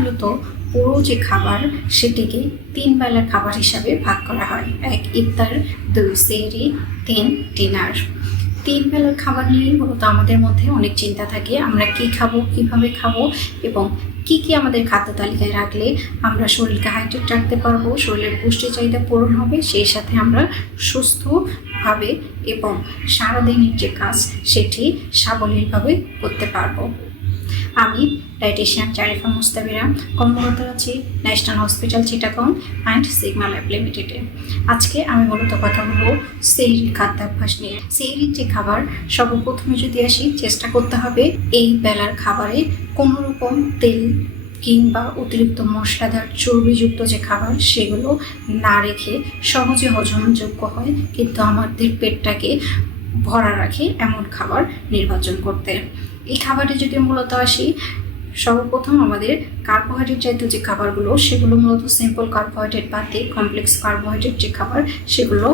মূলত পুরো যে খাবার, সেটিকে তিন বেলার খাবার হিসাবে ভাগ করা হয়। এক ইফতার, দুই সেহরি, তিন ডিনার। তিন বেলার খাবার নিয়েই মূলত আমাদের মধ্যে অনেক চিন্তা থাকে, আমরা কি খাব, কীভাবে খাব এবং কি কি আমাদের খাদ্য তালিকায় রাখলে আমরা শরীরকে হাইড্রেট রাখতে পারব, শরীরের পুষ্টি চাহিদা পূরণ হবে, সেই সাথে আমরা সুস্থভাবে এবং সারাদিনের যে কাজ, সেটি সাবলীলভাবে করতে পারব। আমি ডায়েটিশিয়ান চারিফা মুস্তাবিরা কর্মরত আছি national hospital Chittagong and Sigma lab লিমিটেডে। আজকে আমি মূলত কথা বলব সেহরির খাদ্যাভ্যাস নিয়ে। সেহরির যে খাবার, সর্বপ্রথমে যদি আসি, চেষ্টা করতে হবে এই বেলার খাবারে কোনো রকম তেল কিংবা অতিরিক্ত মশলাদার চর্বিযুক্ত যে খাবার, সেগুলো না রেখে সহজে হজমযোগ্য হয়। কিন্তু আমাদের পেটটাকে ভরা রাখে এমন খাবার নির্বাচন করতে। এই খাবারে যদি মূলত আসি, সর্বপ্রথম আমাদের কার্বোহাইড্রেট জাতীয় যে খাবারগুলো, সেগুলো মূলত সিম্পল কার্বোহাইড্রেট দিয়ে কমপ্লেক্স কার্বোহাইড্রেট যে খাবার, সেগুলো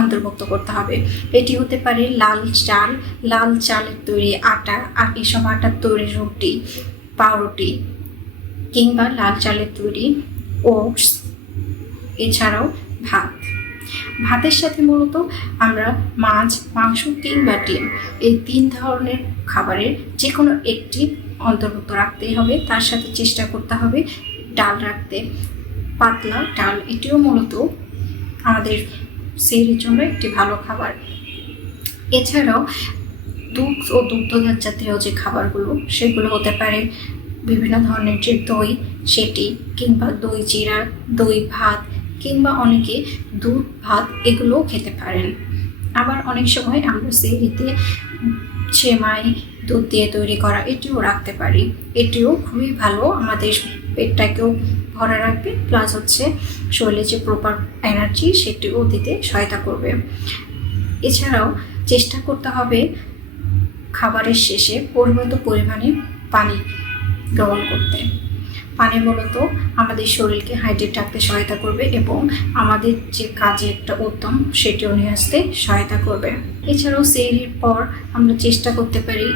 অন্তর্ভুক্ত করতে হবে। এটি হতে পারে লাল চাল, লাল চালের তৈরি আটা এসব আটার তৈরি রুটি, পাউরুটি, কিংবা লাল চালের তৈরি ওটস, এছাড়াও ভাত। ভাতের সাথে মূলত আমরা মাছ, মাংস কিংবা ডিম এই তিন ধরনের খাবারের যে কোনো একটি অন্তর্ভুক্ত রাখতেই হবে। তার সাথে চেষ্টা করতে হবে ডাল রাখতে। পাতলা ডাল, এটিও মূলত আমাদের সেহরির জন্য একটি ভালো খাবার। এছাড়াও দুধ ও দুগ্ধজাত জাতীয় যে খাবারগুলো, সেগুলো হতে পারে বিভিন্ন ধরনের যে দই, সেটি কিংবা দই চিরা দই, ভাত কিংবা অনেকে দুধ, ভাত এগুলোও খেতে পারেন। আবার অনেক সময় আমরা সেহরিতে সেমাই, দুধ দিয়ে তৈরি করা এটিও রাখতে পারি। এটিও খুবই ভালো আমাদের পেটটাকেও ভরা রাখবে প্লাস হচ্ছে শরীরে যে প্রপার এনার্জি সেটিও দিতে সহায়তা করবে। এছাড়াও চেষ্টা করতে হবে খাবারের শেষে পরিমিত পরিমাণে পানি গ্রহণ করতে। পানি মূলত আমাদের শরীরকে হাইড্রেট রাখতে সহায়তা করবে এবং আমাদের যে কাজে একটা উদ্যম, সেটিও নিয়ে আসতে সহায়তা করবে। এছাড়াও সেহরির পর আমরা চেষ্টা করতে পারি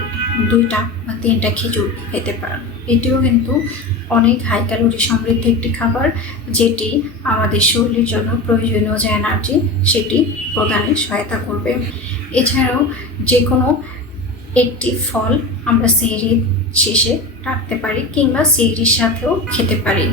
দুইটা বা তিনটা খেজুর খেতে পার এটিও কিন্তু অনেক হাই ক্যালোরি সমৃদ্ধ একটি খাবার, যেটি আমাদের শরীরের জন্য প্রয়োজনীয় যে এনার্জি সেটি প্রদানে সহায়তা করবে। এছাড়াও যে কোনো একটি ফল আমরা সিঁড়ির শেষে রাখতে পারি কিংবা সিঁড়ির সাথেও খেতে পারি।